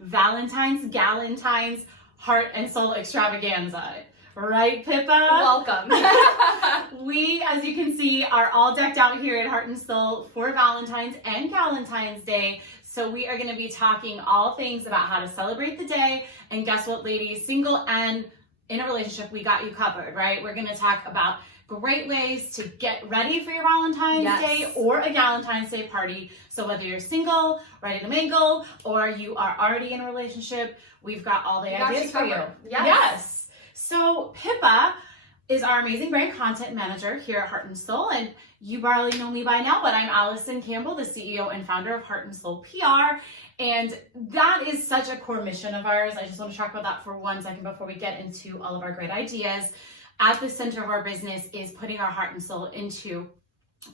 Valentine's, Galentines, Heart and Soul Extravaganza. Right, Pippa? Welcome. We, as you can see, are all decked out here at Heart and Soul for Valentine's and Galentine's Day. So we are going to be talking all things about how to celebrate the day. And guess what, ladies? Single and in a relationship, we got you covered, right? We're going to talk about great ways to get ready for your Valentine's Day or a Galentine's Day party. So whether you're single, ready to mingle, or you are already in a relationship, we've got all the ideas for you. Yes. So Pippa is our amazing brand content manager here at Heart and Soul, and you probably know me by now, but I'm Allison Campbell, the CEO and founder of Heart and Soul PR, and that is such a core mission of ours. I just want to talk about that for 1 second before we get into all of our great ideas. At the center of our business is putting our heart and soul into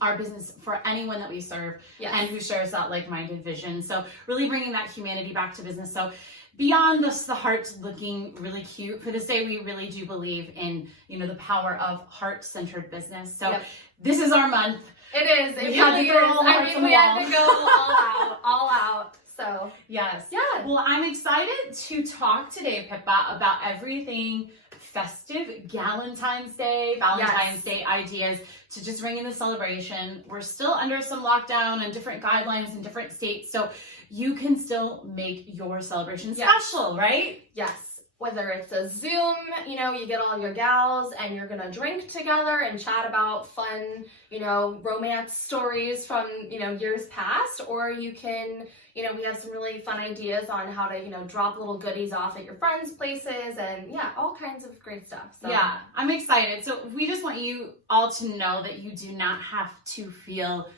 our business for anyone that we serve and who shares that like-minded vision. So really bringing that humanity back to business. So beyond the heart looking really cute for this day, we really do believe in, the power of heart-centered business. So this is our month. It is. It really is. We had to go all out. So yes. Yeah. Well, I'm excited to talk today, Pippa, about everything festive, Galentine's Day, Valentine's Day ideas to just ring in the celebration. We're still under some lockdown and different guidelines in different states, so you can still make your celebration special, right? Yes. Whether it's a Zoom, you get all your gals and you're gonna drink together and chat about fun, romance stories from, years past, or you can, we have some really fun ideas on how to, drop little goodies off at your friends' places and all kinds of great stuff. So. Yeah, I'm excited. So we just want you all to know that you do not have to feel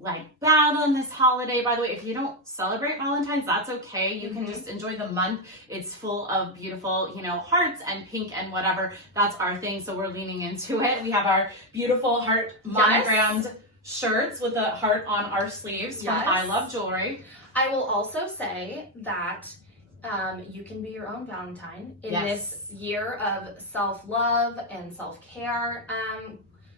like bad on this holiday. By the way, if you don't celebrate Valentine's, that's okay. You can just enjoy the month. It's full of beautiful, hearts and pink and whatever. That's our thing. So we're leaning into it. We have our beautiful heart monogrammed shirts with a heart on our sleeves from I Love Jewelry. I will also say that you can be your own Valentine in this year of self-love and self-care.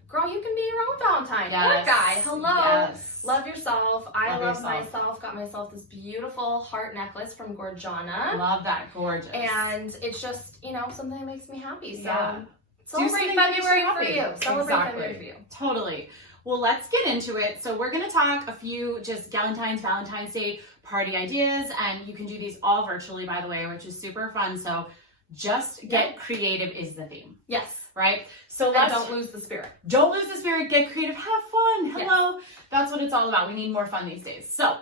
Girl, you can be your own Valentine or guy. Hello. Love yourself. I love myself. Got myself this beautiful heart necklace from Gorgiana. Love that. Gorgeous. And it's just, something that makes me happy. So celebrate February for you. Celebrate February for you. Totally. Well, let's get into it. So we're going to talk a few just Valentine's Day party ideas, and you can do these all virtually, by the way, which is super fun. So just get creative is the theme. Yes. Right? So don't lose the spirit. Don't lose the spirit. Get creative. Have fun. Hello. Yes. That's what it's all about. We need more fun these days. So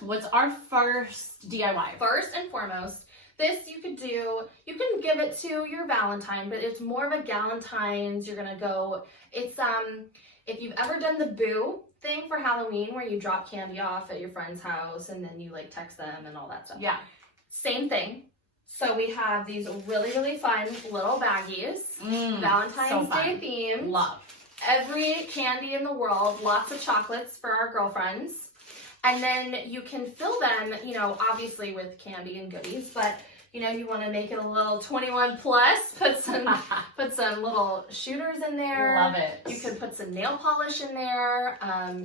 what's our first DIY? First and foremost, this you can give it to your Valentine, but it's more of a Galentine's. You're going to go, it's, if you've ever done the boo thing for Halloween where you drop candy off at your friend's house and then you text them and all that stuff. Yeah. Same thing. So we have these really, really fun little baggies, Valentine's Day themed. Love. Every candy in the world, lots of chocolates for our girlfriends. And then you can fill them, obviously with candy and goodies, but you want to make it a little 21 plus, put some little shooters in there. Love it. You could put some nail polish in there.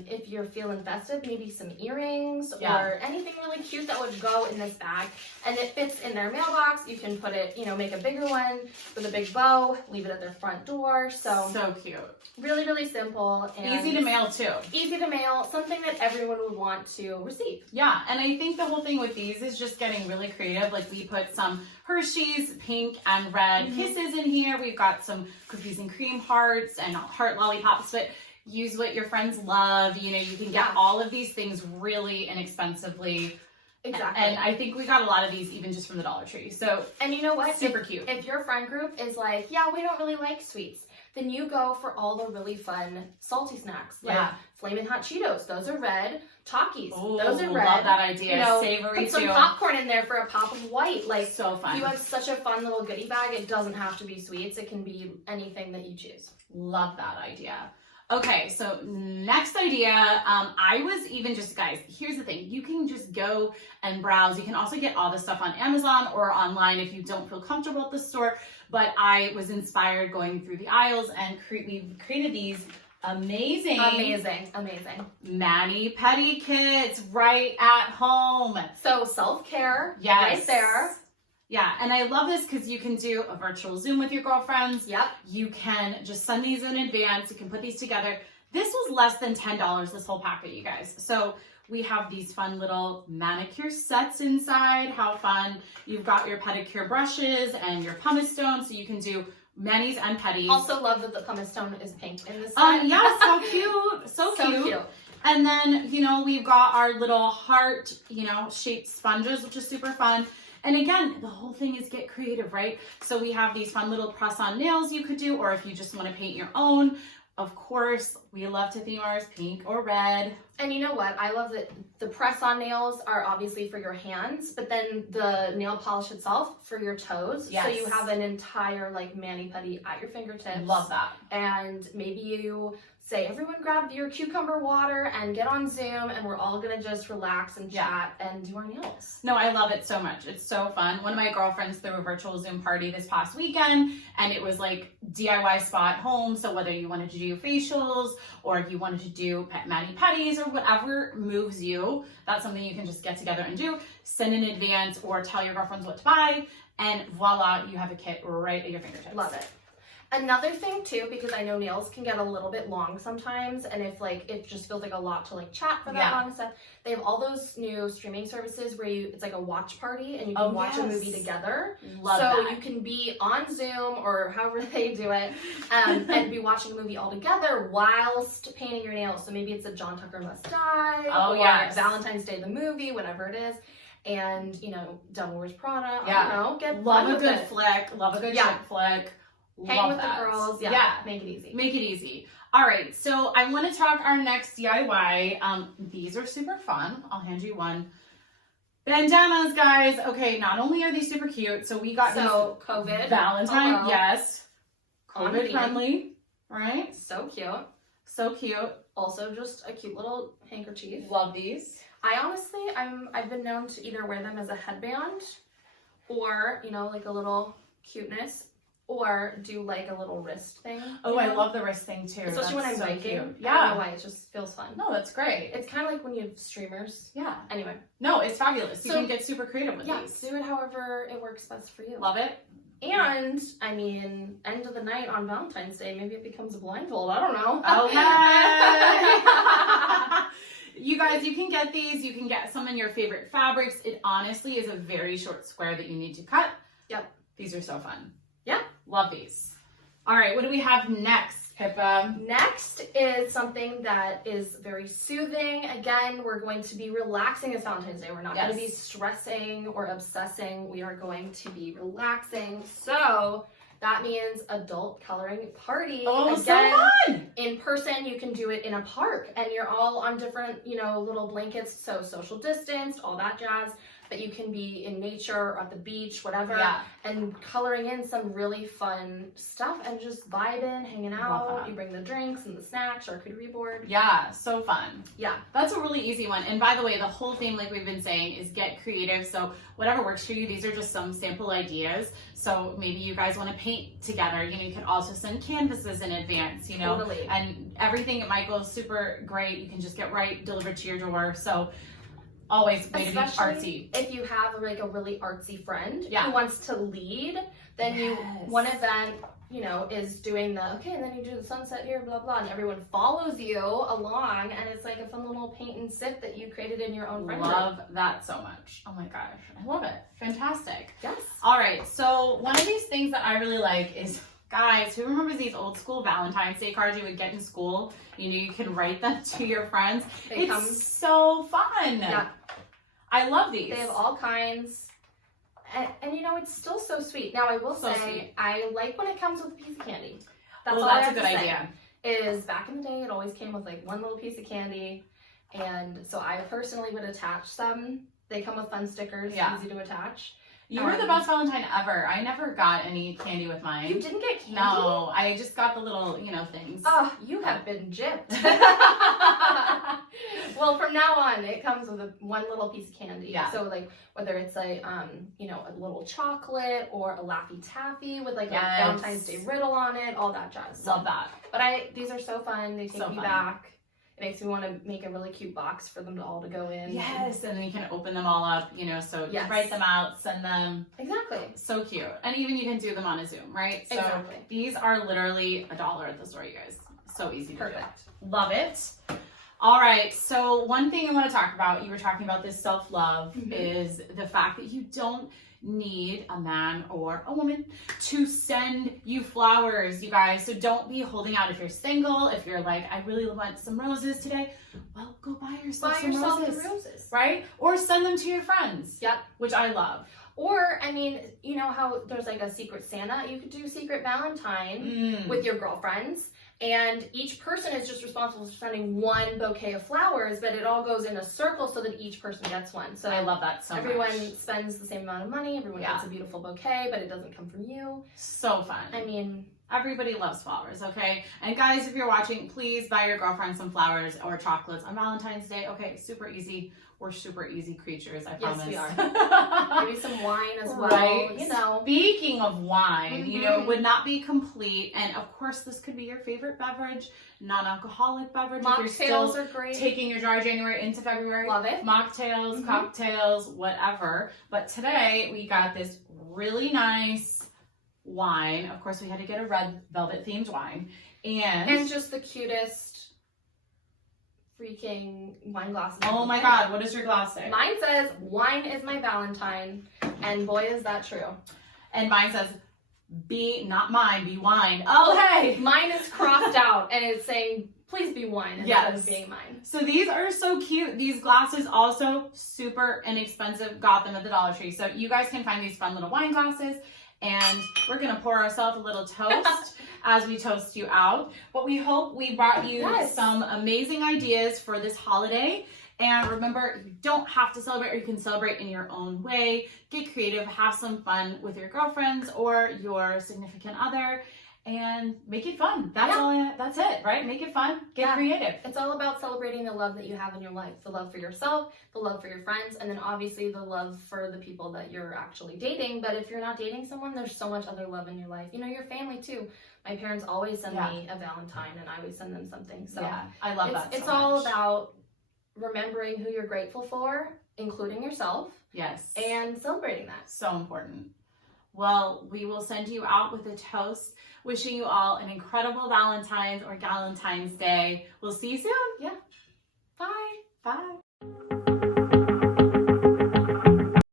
If you're feeling festive, maybe some earrings or anything really cute that would go in this bag. And it fits in their mailbox. You can put it, make a bigger one with a big bow, leave it at their front door. So cute. Really, really simple. And easy to mail too. Easy to mail, something that everyone would want to receive. Yeah, and I think the whole thing with these is just getting really creative. We put some Hershey's pink and red kisses in here. We've got some cookies and cream hearts and heart lollipops, but use what your friends love. You can get all of these things really inexpensively. Exactly. And I think we got a lot of these even just from the Dollar Tree. So, and you know what? Super cute. If your friend group is like, we don't really like sweets, then you go for all the really fun salty snacks. Flamin' Hot Cheetos. Those are red. Takis. Those are red. Love that idea. Savory put some popcorn in there for a pop of white. So fun. You have such a fun little goodie bag. It doesn't have to be sweets. It can be anything that you choose. Love that idea. Okay, so next idea, I was even just, guys, here's the thing. You can just go and browse. You can also get all this stuff on Amazon or online if you don't feel comfortable at the store. But I was inspired going through the aisles and we created these Amazing. Amazing, amazing. Mani-pedi kits right at home. So self-care, Yes. right there. Yeah, and I love this because you can do a virtual Zoom with your girlfriends. Yep. You can just send these in advance. You can put these together. This was less than $10, this whole packet, you guys. So we have these fun little manicure sets inside. How fun. You've got your pedicure brushes and your pumice stone, so you can do manis and pedis. Also love that the pumice stone is pink in this set. Yeah, so cute. So cute. And then, you know, we've got our little heart, you know, shaped sponges, which is super fun. And again, the whole thing is get creative, right? So we have these fun little press-on nails you could do, or if you just want to paint your own. Of course, we love to theme ours pink or red. And you know what? I love that the press-on nails are obviously for your hands, but then the nail polish itself for your toes. Yes. So you have an entire like mani-pedi at your fingertips. Love that. And maybe you say, everyone grab your cucumber water and get on Zoom, and we're all gonna just relax and chat and do our nails. No, I love it so much. It's so fun. One of my girlfriends threw a virtual Zoom party this past weekend, and it was like DIY spa at home. So whether you wanted to do facials or if you wanted to do mani-pedis or whatever moves you, that's something you can just get together and do. Send in advance or tell your girlfriends what to buy, and voila, you have a kit right at your fingertips. Love it. Another thing too, because I know nails can get a little bit long sometimes, and if like it just feels like a lot to like chat for that long and stuff, they have all those new streaming services where it's like a watch party and you can watch a movie together. Love so that. you can be on Zoom or however they do it, and be watching a movie all together whilst painting your nails. So maybe it's a John Tucker Must Die, or Valentine's Day the movie, whatever it is. And you know, Devil Wears Prada. I don't know, love a good flick, love a good chick flick. Hang with the girls. Yeah. Make it easy. Make it easy. All right. So I want to talk our next DIY. These are super fun. I'll hand you one. Bandanas, guys. Okay. Not only are these super cute. So we got these COVID. Valentine. Hello. Yes. COVID friendly. Right. So cute. So cute. Also just a cute little handkerchief. Love these. I honestly, I've been known to either wear them as a headband or, you know, like a little cuteness, or do like a little wrist thing. Oh, I love the wrist thing too. Especially when I'm biking. Cute. Yeah. I don't know why, it just feels fun. No, that's great. It's kind of like when you have streamers. Yeah. Anyway. No, it's fabulous. You can get super creative with these. Do it however it works best for you. Love it. And, I mean, end of the night on Valentine's Day, maybe it becomes a blindfold. I don't know. Okay. You guys, you can get these. You can get some in your favorite fabrics. It honestly is a very short square that you need to cut. Yep. These are so fun. Yeah. Love these. All right, what do we have next, Pippa? Next is something that is very soothing. Again, we're going to be relaxing as Valentine's Day. We're not going to be stressing or obsessing. We are going to be relaxing. So that means adult coloring party. Oh, again, so fun! In person, you can do it in a park, and you're all on different, you know, little blankets, so social distance, all that jazz. But you can be in nature or at the beach, whatever, and coloring in some really fun stuff and just vibing, hanging out. You bring the drinks and the snacks, charcuterie board. Yeah, so fun. Yeah. That's a really easy one. And by the way, the whole theme, like we've been saying, is get creative. So whatever works for you, these are just some sample ideas. So maybe you guys want to paint together. You know, you could also send canvases in advance, you know. Totally. And everything at Michael's super great. You can just get delivered to your door. So always way to be artsy. If you have like a really artsy friend Yeah. who wants to lead, then you one event, you know, is doing the okay, and then you do the sunset here, blah blah, and everyone follows you along, and it's like a fun little paint and sip that you created in your own friend group. Love that so much. Oh my gosh, I love it. Fantastic. Yes. All right, so one of these things that I really like is, guys, who remembers these old school Valentine's Day cards you would get in school? You know, you can write them to your friends. It's so fun. Yeah. I love these. They have all kinds. And you know, it's still so sweet. Now, I will say, I like when it comes with a piece of candy. That's all that's a good idea. Is back in the day, it always came with like one little piece of candy. And so I personally would attach some. They come with fun stickers, easy to attach. You were the best Valentine ever. I never got any candy with mine. You didn't get candy? No, I just got the little, things. Oh, you have been gypped. Well, from now on, it comes with one little piece of candy. Yeah. So, like, whether it's a little chocolate or a Laffy Taffy with like a Valentine's Day riddle on it, all that jazz. Love that. But these are so fun. They take me back. It makes me want to make a really cute box for them all to go in. Yes, and then you can open them all up, so you can write them out, send them. Exactly. So cute. And even you can do them on a Zoom, right? So exactly. These are literally $1 at the store, you guys. So easy to Perfect. do. Love it. All right, so one thing I want to talk about, you were talking about this self-love, is the fact that you don't need a man or a woman to send you flowers, you guys. So don't be holding out if you're single. If you're like, I really want some roses today, well, go buy yourself some roses, right? Or send them to your friends. Yep. Which I love. Or, you know how there's like a secret Santa? You could do secret Valentine with your girlfriends. And each person is just responsible for sending one bouquet of flowers, but it all goes in a circle so that each person gets one. So I love that so much. Everyone spends the same amount of money. Everyone gets a beautiful bouquet, but it doesn't come from you. So fun. Everybody loves flowers, okay? And guys, if you're watching, please buy your girlfriend some flowers or chocolates on Valentine's Day. Okay, super easy. We're super easy creatures, I promise. Yes, we are. Maybe some wine as well. Right. Speaking of wine, it would not be complete. And of course, this could be your favorite beverage, non-alcoholic beverage. Mocktails are great. Taking your dry January into February. Love it. Mocktails, cocktails, whatever. But today, we got this really nice wine. Of course, we had to get a red velvet themed wine. And just the cutest freaking wine glasses. Oh my God, what does your glass say? Mine says, wine is my Valentine, and boy is that true. And mine says, be, not mine, be wine. Oh, hey! Mine is crossed out, and it's saying, please be wine instead of being mine. So these are so cute. These glasses also super inexpensive. Got them at the Dollar Tree. So you guys can find these fun little wine glasses. And we're going to pour ourselves a little toast as we toast you out. But we hope we brought you some amazing ideas for this holiday. And remember, you don't have to celebrate, or you can celebrate in your own way. Get creative, have some fun with your girlfriends or your significant other, and make it fun. That's it, right? Make it fun, get creative. It's all about celebrating the love that you have in your life, the love for yourself, the love for your friends, and then obviously the love for the people that you're actually dating. But if you're not dating someone, there's so much other love in your life. Your family too. My parents always send me a Valentine, and I always send them something. So I love that. It's all about remembering who you're grateful for, including yourself. Yes. And celebrating that. So important. Well, we will send you out with a toast, wishing you all an incredible Valentine's or Galentine's Day. We'll see you soon. Yeah. Bye. Bye.